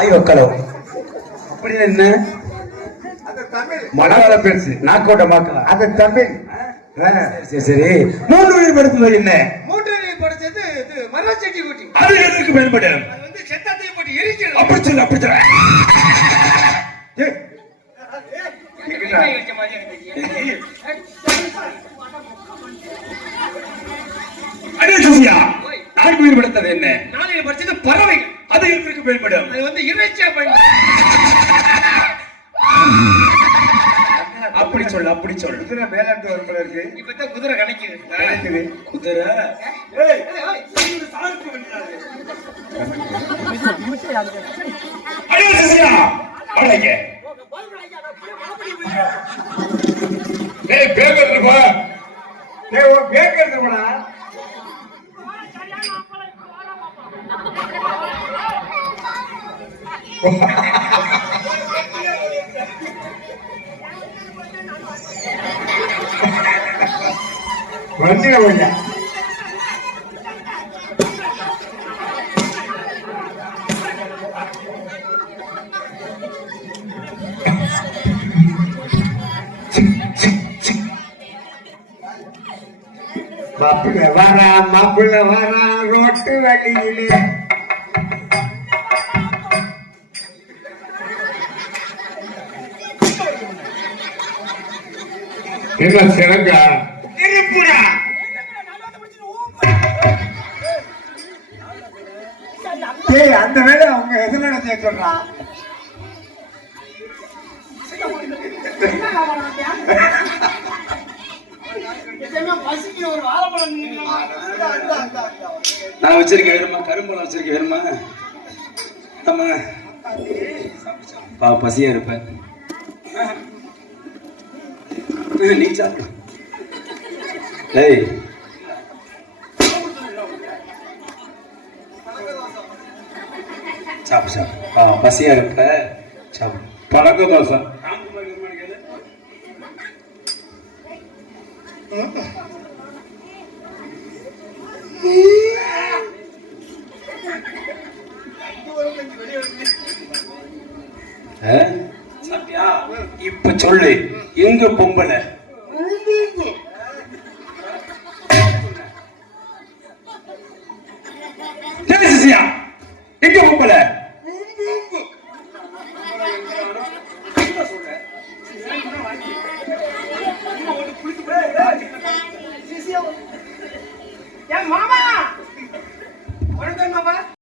ஆய்வக்களம் அப்படி என்ன? மலையாள பேச்சு நாக்கோட்ட மாக்கலாம். அது தமிழ். சரி சரி. மூன்று வழி படுத்தது என்ன? மூன்று வழி படுத்தது மரச்செடி கூட்டி. அது எதற்கு பயன்படும்? அது வந்து செத்தத்தை போட்டு எரிக்கிறது. அப்படி சொல்லு அப்படி சொல்லு. அடே ஜூசியா, நான்கு வழி படுத்தது என்ன? நான்கு படுத்தது பறவைகள். அது எதற்கு பயன்படும்? அது வந்து இறைச்சியா பயன்படும். அப்படி சொல்லு அப்படி சொல்லு. குதிரை மேலாட்டு ஒரு இருக்கு. இப்பதான் குதிரை கணக்குது. குதிரை வண்டியில போய் மாப்பிள்ள வரா ரோட்டு வழியிலே என்ன சிறங்கா திருப்புடா அந்த வேலை அவங்க எதுல சொல்றான். நான் வச்சிருக்கேன் வேணுமா? கரும்புலாம் வச்சிருக்கேன் வேணுமா? ஆமா பா பசியா இருப்பேன். நீ சாப்பிடு. ஏய் சாப்பிடு சாப்பிடு. பசியா இருப்ப சாப்பிடு. பழக்க தோசை இப்ப சொல்லு, எங்க பொம்பளை?